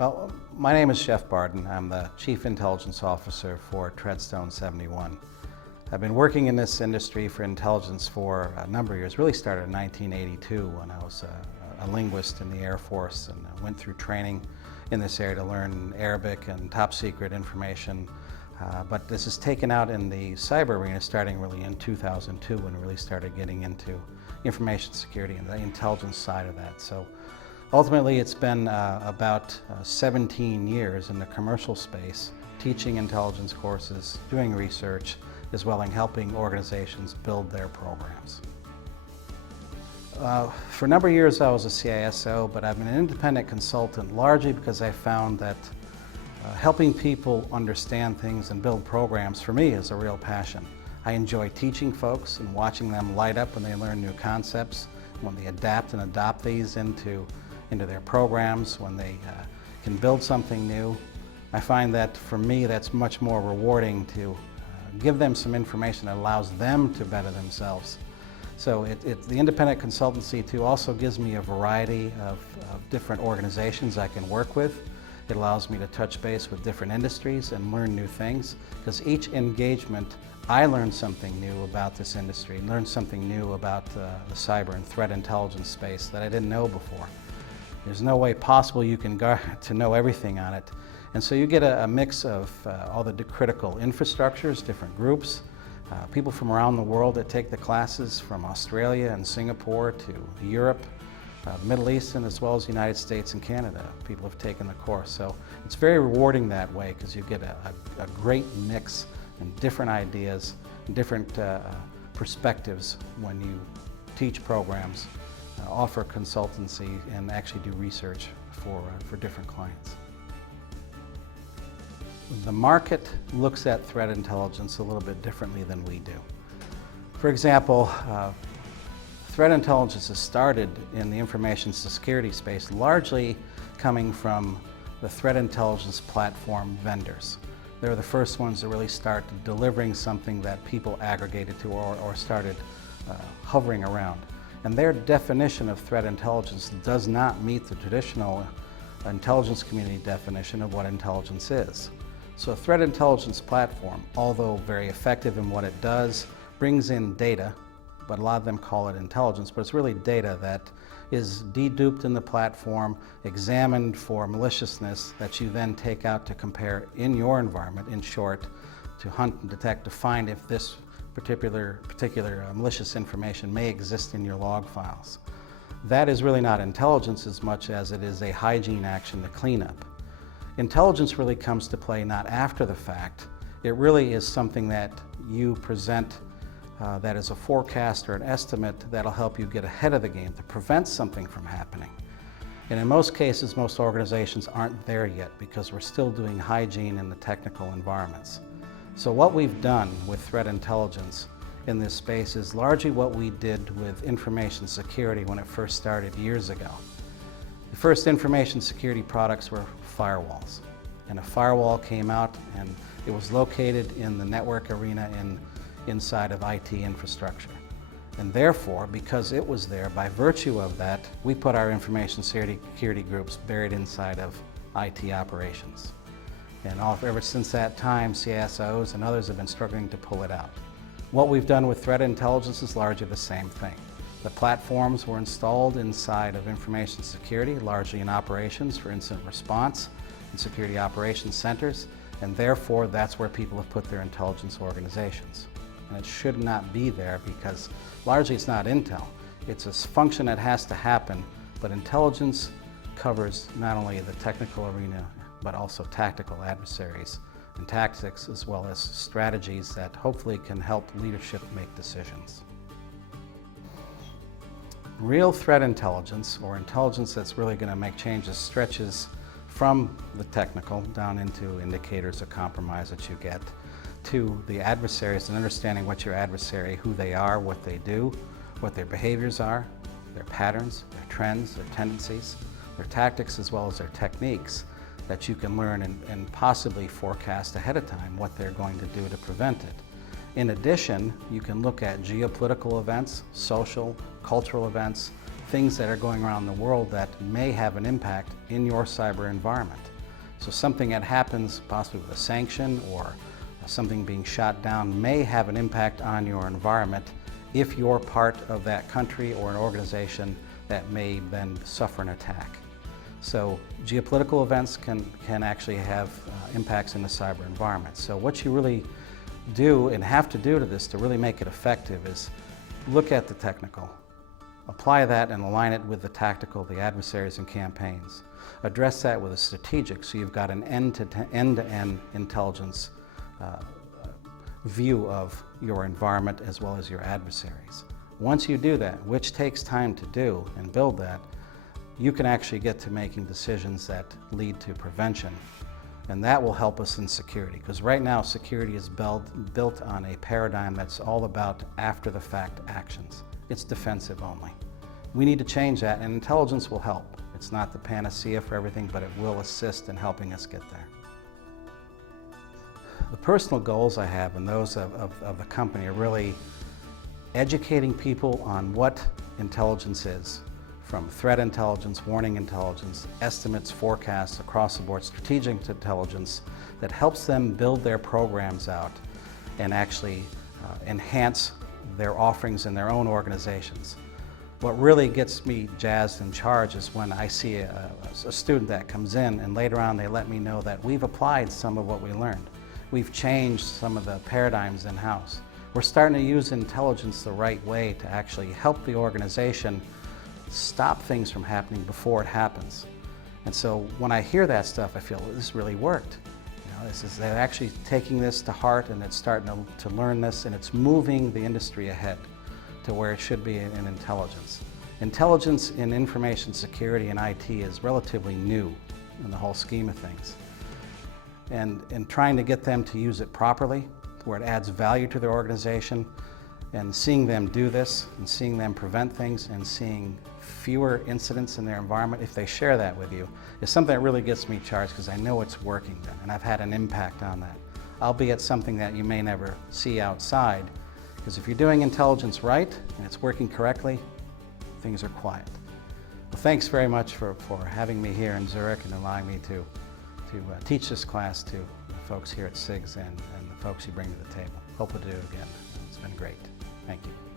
Well, my name is Chef Bardin. I'm the Chief Intelligence Officer for Treadstone 71. I've been working in this industry for intelligence for a number of years. Really started in 1982 when I was a linguist in the Air Force and went through training in this area to learn Arabic and top secret information. But this is taken out in the cyber arena starting really in 2002 when we really started getting into information security and the intelligence side of that. So ultimately it's been about 17 years in the commercial space, teaching intelligence courses, doing research, as well as helping organizations build their programs. For a number of years I was a CISO, but I've been an independent consultant largely because I found that helping people understand things and build programs for me is a real passion. I enjoy teaching folks and watching them light up when they learn new concepts, when they adapt and adopt these into their programs, when they can build something new. I find that for me that's much more rewarding to give them some information that allows them to better themselves. So the independent consultancy too also gives me a variety of different organizations I can work with. It allows me to touch base with different industries and learn new things, because each engagement I learn something new about this industry, learn something new about the cyber and threat intelligence space that I didn't know before. There's no way possible you can go to know everything on it. And so you get a mix of all the critical infrastructures, different groups, people from around the world that take the classes from Australia and Singapore to Europe, Middle East, and as well as the United States and Canada. People have taken the course. So it's very rewarding that way because you get a great mix and different ideas and different perspectives when you teach programs, offer consultancy, and actually do research for different clients. The market looks at threat intelligence a little bit differently than we do. For example, threat intelligence has started in the information security space largely coming from the threat intelligence platform vendors. They're the first ones to really start delivering something that people aggregated to or started hovering around. And their definition of threat intelligence does not meet the traditional intelligence community definition of what intelligence is. So a threat intelligence platform, although very effective in what it does, brings in data, but a lot of them call it intelligence, but it's really data that is deduped in the platform, examined for maliciousness that you then take out to compare in your environment, in short, to hunt and detect to find if this particular malicious information may exist in your log files. That is really not intelligence as much as it is a hygiene action to clean up. Intelligence really comes to play not after the fact. It really is something that you present that is a forecast or an estimate that'll help you get ahead of the game to prevent something from happening. And in most cases, most organizations aren't there yet because we're still doing hygiene in the technical environments. So what we've done with threat intelligence in this space is largely what we did with information security when it first started years ago. The first information security products were firewalls. And a firewall came out and it was located in the network arena inside of IT infrastructure. And therefore, because it was there, by virtue of that, we put our information security groups buried inside of IT operations. And ever since that time, CISOs and others have been struggling to pull it out. What we've done with threat intelligence is largely the same thing. The platforms were installed inside of information security, largely in operations for incident response and security operations centers, and therefore that's where people have put their intelligence organizations. And it should not be there because largely it's not intel. It's a function that has to happen, but intelligence covers not only the technical arena, but also tactical adversaries and tactics, as well as strategies that hopefully can help leadership make decisions. Real threat intelligence, or intelligence that's really going to make changes, stretches from the technical down into indicators of compromise that you get, to the adversaries and understanding what your adversary, who they are, what they do, what their behaviors are, their patterns, their trends, their tendencies, their tactics, as well as their techniques that you can learn and possibly forecast ahead of time what they're going to do to prevent it. In addition, you can look at geopolitical events, social, cultural events, things that are going around the world that may have an impact in your cyber environment. So something that happens possibly with a sanction or something being shot down may have an impact on your environment if you're part of that country or an organization that may then suffer an attack. So geopolitical events can actually have impacts in the cyber environment. So what you really do and have to do to this to really make it effective is look at the technical, apply that and align it with the tactical, the adversaries and campaigns. Address that with a strategic, so you've got an end-to-end intelligence view of your environment as well as your adversaries. Once you do that, which takes time to do and build that, you can actually get to making decisions that lead to prevention. And that will help us in security, because right now security is built on a paradigm that's all about after-the-fact actions. It's defensive only. We need to change that, and intelligence will help. It's not the panacea for everything, but it will assist in helping us get there. The personal goals I have and those of the company are really educating people on what intelligence is, from threat intelligence, warning intelligence, estimates, forecasts, across the board, strategic intelligence that helps them build their programs out and actually enhance their offerings in their own organizations. What really gets me jazzed and charged is when I see a student that comes in and later on they let me know that we've applied some of what we learned. We've changed some of the paradigms in-house. We're starting to use intelligence the right way to actually help the organization stop things from happening before it happens. And so when I hear that stuff, I feel, well, this really worked. You know, they're actually taking this to heart, and it's starting to learn this, and it's moving the industry ahead to where it should be in intelligence. Intelligence in information security and IT is relatively new in the whole scheme of things. And trying to get them to use it properly, where it adds value to their organization, and seeing them do this, and seeing them prevent things, and seeing fewer incidents in their environment, if they share that with you, is something that really gets me charged, because I know it's working then, and I've had an impact on that. Albeit something that you may never see outside, because if you're doing intelligence right, and it's working correctly, things are quiet. Well, thanks very much for having me here in Zurich and allowing me to teach this class to the folks here at SIGS and the folks you bring to the table. Hope to do it again. It's been great. Thank you.